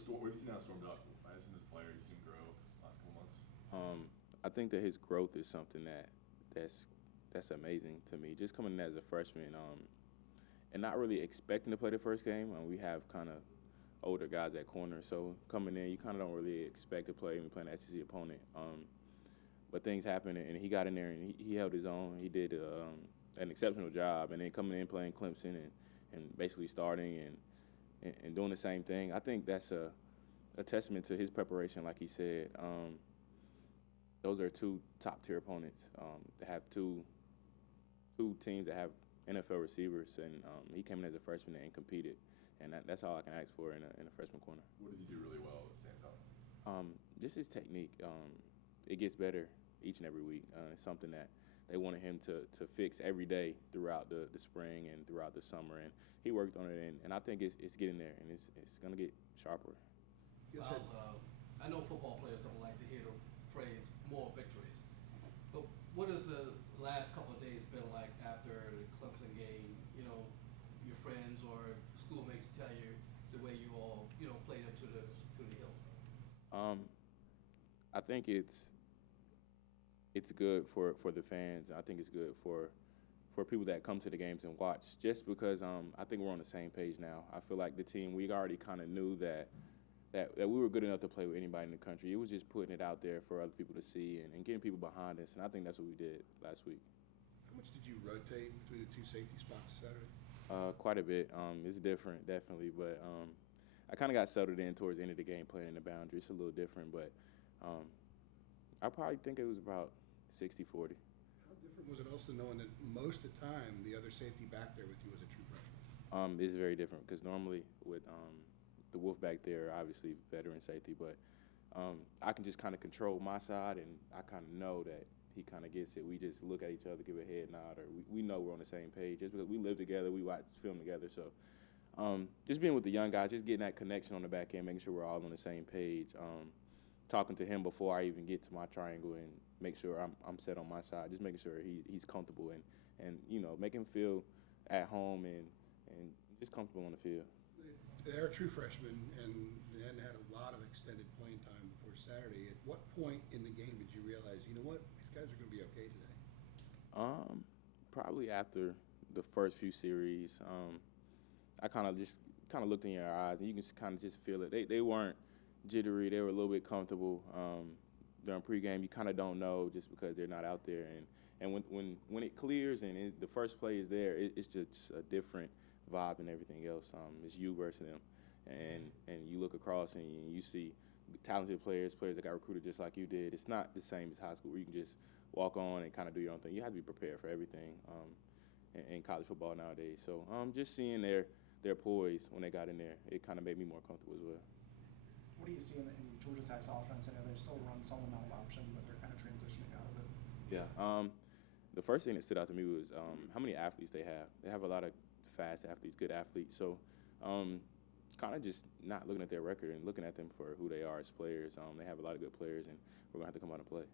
Storm? What have you seen out of Storm Duck? I assume as a player, you've seen him grow last couple months. I think that his growth is something that's amazing to me. Just coming in as a freshman, and not really expecting to play the first game. We have kind of older guys at corner, so coming in, you kind of don't really expect to play when playing an SEC opponent. But things happened, and he got in there and he held his own. He did an exceptional job, and then coming in playing Clemson and basically starting and doing the same thing. I think that's a testament to his preparation, like he said. Those are two top-tier opponents that have two teams that have NFL receivers, and he came in as a freshman and competed, and that's all I can ask for in a freshman corner. What does he do really well that stands out? Just his technique. It gets better each and every week. It's something that they wanted him to fix every day throughout the spring and throughout the summer, and he worked on it, and I think it's getting there, and it's going to get sharper. Myles, I know football players don't like to hear the phrase "more victories," but what has the last couple of days been like after the Clemson game? You know, your friends or schoolmates tell you the way you all played up to the hill. I think it's good for the fans. I think it's good for people that come to the games and watch. Just because I think we're on the same page now. I feel like the team, we already kind of knew that we were good enough to play with anybody in the country. It was just putting it out there for other people to see and getting people behind us, and I think that's what we did last week. How much did you rotate between the two safety spots Saturday? Quite a bit. It's different, definitely, but I kind of got settled in towards the end of the game playing in the boundary. It's a little different, but I probably think it was about 60-40. How different was it also knowing that most of the time the other safety back there with you was a true freshman? It's very different because normally with the Wolf back there, obviously veteran safety, but I can just kind of control my side, and I kind of know that he kind of gets it. We just look at each other, give a head nod, or we know we're on the same page just because we live together, we watch film together. So just being with the young guys, just getting that connection on the back end, making sure we're all on the same page. Talking to him before I even get to my triangle and make sure I'm set on my side, just making sure he's comfortable and make him feel at home and just comfortable on the field. They're true freshmen, and they hadn't had a lot of extended playing time before Saturday. At what point in the game did you realize, you know what, these guys are going to be okay today? Probably after the first few series. I kind of looked in your eyes, and you can kind of just feel it. They weren't jittery. They were a little bit comfortable. During pregame, you kind of don't know just because they're not out there. And when it clears and the first play is there, it's just a different vibe and everything else. It's you versus them, and you look across and you see talented players that got recruited just like you did. It's not the same as high school where you can just walk on and kind of do your own thing. You have to be prepared for everything in college football nowadays. So just seeing their poise when they got in there, it kind of made me more comfortable as well. What do you see in Georgia Tech's offense? I know they still run some amount of option, but they're kind of transitioning out of it. Yeah. The first thing that stood out to me was how many athletes they have. They have a lot of fast athletes, good athletes. So kind of just not looking at their record and looking at them for who they are as players. They have a lot of good players, and we're going to have to come out and play.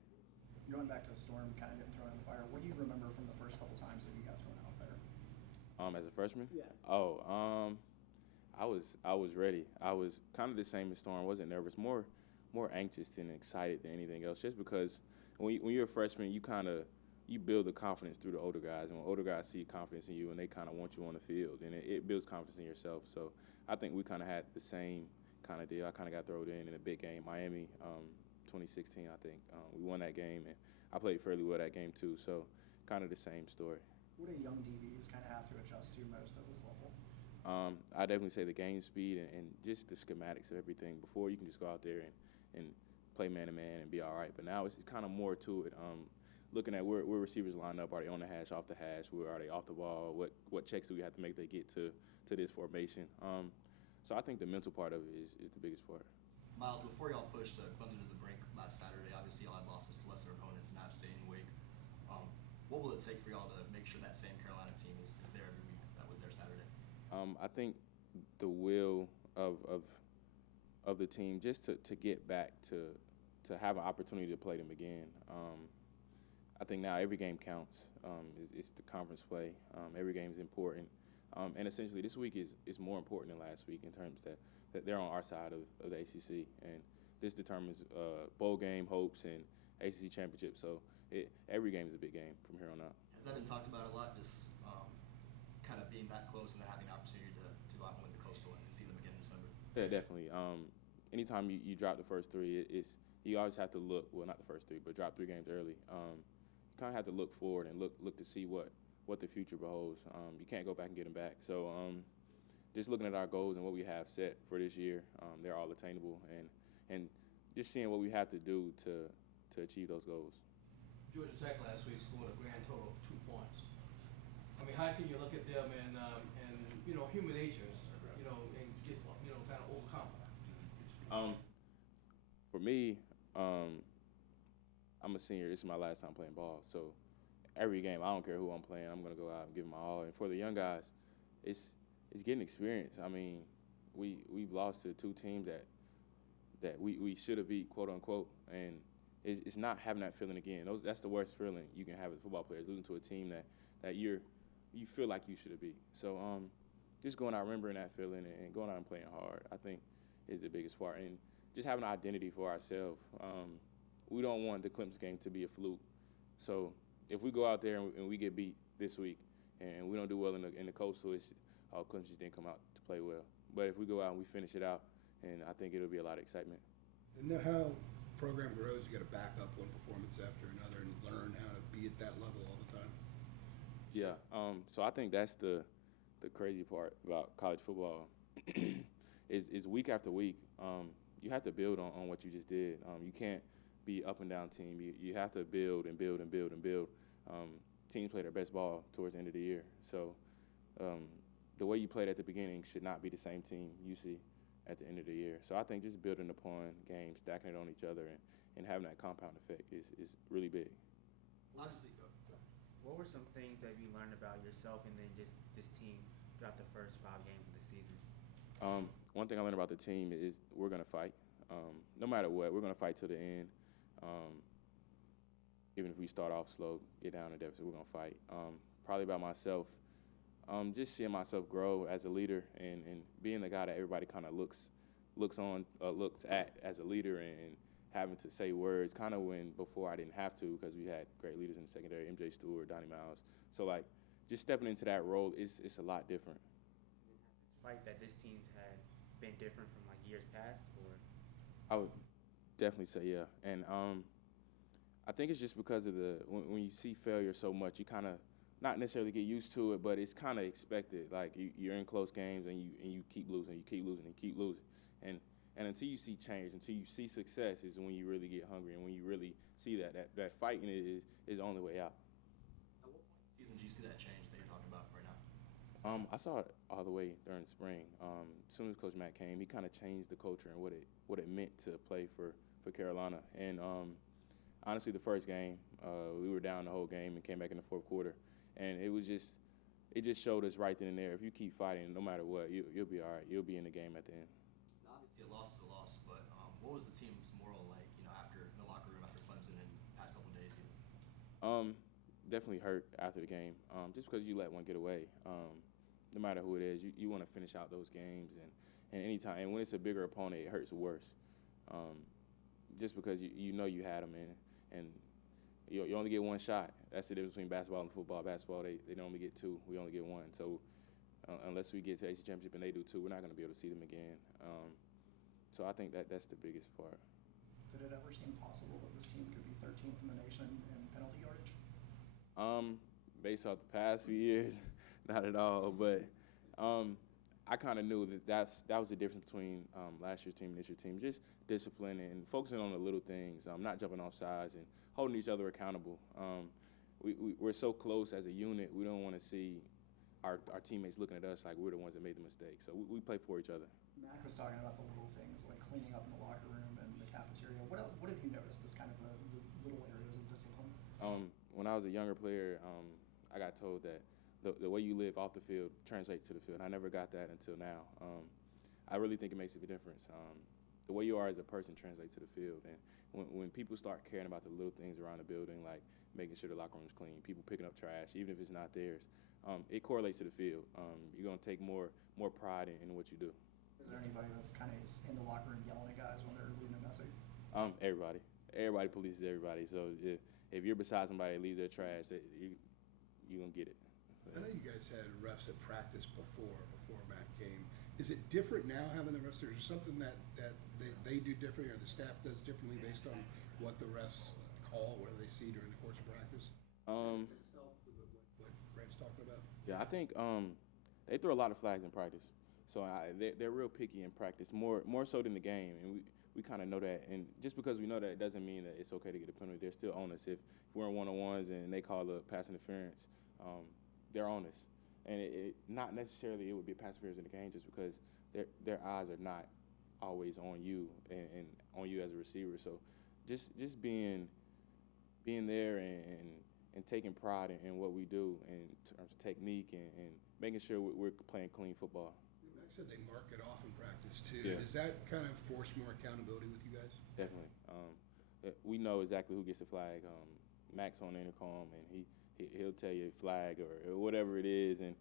Going back to Storm kind of getting thrown in the fire, what do you remember from the first couple times that you got thrown out there? As a freshman? Yeah. I was ready. I was kind of the same as Storm. I wasn't nervous, more anxious and excited than anything else. Just because when you're a freshman, you build the confidence through the older guys, and when older guys see confidence in you, and they kind of want you on the field, and it builds confidence in yourself. So I think we kind of had the same kind of deal. I kind of got thrown in a big game, Miami, 2016. I think we won that game, and I played fairly well that game too. So kind of the same story. What do young DBs kind of have to adjust to most at this level? I definitely say the game speed and just the schematics of everything. Before, you can just go out there and play man-to-man and be all right. But now it's kind of more to it. Looking at where receivers line up, are they on the hash, off the hash, where are they off the ball, what checks do we have to make to get to this formation. So I think the mental part of it is the biggest part. Myles, before y'all pushed Clemson to the brink last Saturday, obviously y'all had losses to lesser opponents in App State and Wake. What will it take for y'all to make sure that same Carolina team is there every week that was there Saturday? I think the will of the team just to get back to have an opportunity to play them again. I think now every game counts. It's the conference play. Every game is important. And essentially this week is more important than last week in terms that they're on our side of the ACC, and this determines bowl game hopes and ACC championship. So every game is a big game from here on out. Has that been talked about a lot, just kind of being that close and then having the opportunity to go out and win the Coastal and see them again in December? Yeah, definitely. Anytime you drop the first three, it's you always have to look. Well, not the first three, but drop 3 games early. You kind of have to look forward and look to see what the future beholds. You can't go back and get them back. So just looking at our goals and what we have set for this year, they're all attainable, and just seeing what we have to do to achieve those goals. Georgia Tech last week scored a grand total of 2 points. I mean, how can you look at them and human nature, and get kind of overcome? For me, I'm a senior. This is my last time playing ball, so every game, I don't care who I'm playing, I'm gonna go out and give my all. And for the young guys, it's getting experience. I mean, we've lost to 2 teams that we should have beat, quote unquote, and it's not having that feeling again. That's the worst feeling you can have as a football player, losing to a team that you feel like you should have beat. So just going out, remembering that feeling, and going out and playing hard, I think is the biggest part. And just having an identity for ourselves. We don't want the Clemson game to be a fluke. So if we go out there and we get beat this week and we don't do well in the Coastal, it's Clemson just didn't come out to play well. But if we go out and we finish it out, and I think it'll be a lot of excitement. Isn't that how program grows? You got to back up one performance after another and learn how to be at that level all the time. Yeah. So I think that's the crazy part about college football is week after week. You have to build on what you just did. You can't be up and down team. You have to build and build and build and build. Teams play their best ball towards the end of the year. So the way you played at the beginning should not be the same team you see at the end of the year. So I think just building upon games, stacking it on each other, and having that compound effect is really big. Obviously, What were some things that you learned about yourself and then just this team throughout the first 5 games of the season? One thing I learned about the team is we're going to fight. No matter what, we're going to fight to the end. Even if we start off slow, get down in deficit, we're going to fight. Probably about myself, just seeing myself grow as a leader and being the guy that everybody kind of looks at as a leader and having to say words kind of when before I didn't have to because we had great leaders in the secondary, MJ Stewart, Donnie Myles. So, just stepping into that role, it's a lot different. Fight that this team's had been different from years past, or? I would definitely say yeah, and I think it's just because of when you see failure so much, you kind of not necessarily get used to it, but it's kind of expected. Like you're in close games and you keep losing, and until you see change, until you see success, is when you really get hungry and when you really see that fighting is the only way out. At what point in the season do you see that change that you're talking about right now? I saw it all the way during the spring. As soon as Coach Matt came, he kind of changed the culture and what it meant to play for Carolina. And honestly, the first game, we were down the whole game and came back in the fourth quarter, and it just showed us right then and there. If you keep fighting, no matter what, you'll be all right. You'll be in the game at the end. Obviously, a loss is a loss, but what was the team's moral like? After in the locker room after Clemson and past couple of days here? Definitely hurt after the game, just because you let one get away. No matter who it is, you want to finish out those games, and anytime, and when it's a bigger opponent, it hurts worse. Just because you know you had them and you only get one shot. That's the difference between basketball and football. Basketball, they normally get 2. We only get 1. So unless we get to ACC championship and they do 2, we're not going to be able to see them again. So I think that's the biggest part. Did it ever seem possible that this team could be 13th in the nation in penalty yardage? Based off the past few years, not at all. But I kind of knew that was the difference between last year's team and this year's team. Just discipline and focusing on the little things, not jumping off sides and holding each other accountable. We're so close as a unit. We don't want to see our teammates looking at us like we're the ones that made the mistake. So we play for each other. Mac was talking about the little things like cleaning up in the locker room and the cafeteria. What have you noticed as kind of the little areas of discipline? When I was a younger player, I got told that the way you live off the field translates to the field. I never got that until now. I really think it makes a big difference. The way you are as a person translates to the field. And when people start caring about the little things around the building, like making sure the locker room's clean, people picking up trash, even if it's not theirs, it correlates to the field. You're going to take more pride in what you do. Is there anybody that's kind of in the locker room yelling at guys when they're leaving a message? Everybody. Everybody polices everybody. So if you're beside somebody that leaves their trash, you're going to get it. I know you guys had refs at practice before Matt came. Is it different now having the refs? Or is there something that they do differently or the staff does differently based on what the refs call, what they see during the course of practice? What Brent's talking about? Yeah, I think they throw a lot of flags in practice. So they're real picky in practice, more so than the game. And we kind of know that. And just because we know that, it doesn't mean that it's okay to get a penalty. They're still on us. If we're in one-on-ones and they call a pass interference, they're on us. And not necessarily it would be a pass interference in the game just because their eyes are not always on you and on you as a receiver. So just being there and taking pride in what we do in terms of technique and making sure we're playing clean football. Max said they mark it off in practice too. Yeah. Does that kind of force more accountability with you guys? Definitely. We know exactly who gets the flag. Max on the intercom, and he'll tell you flag or whatever it is, and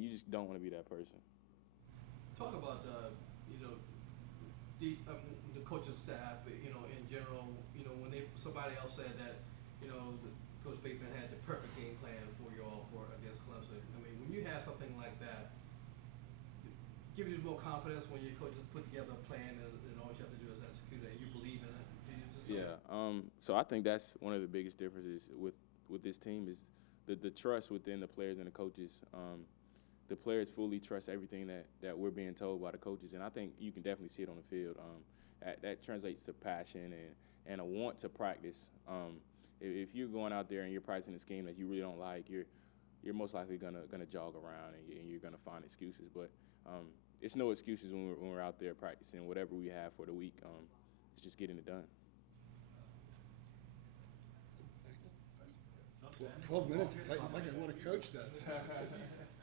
you just don't want to be that person. Talk about the coaching staff, in general, when somebody else said that, Coach Bateman had the perfect game plan for you all against Clemson. I mean, when you have something like that, gives you more confidence when your coaches put together a plan and all you have to do is execute it and you believe in it. So I think that's one of the biggest differences with this team is the trust within the players and the coaches. The players fully trust everything that we're being told by the coaches, and I think you can definitely see it on the field. That translates to passion and a want to practice. If you're going out there and you're practicing a scheme that you really don't like, you're most likely gonna jog around and you're gonna find excuses. But it's no excuses when we're out there practicing whatever we have for the week. It's just getting it done. 12 minutes. It's like what a coach does.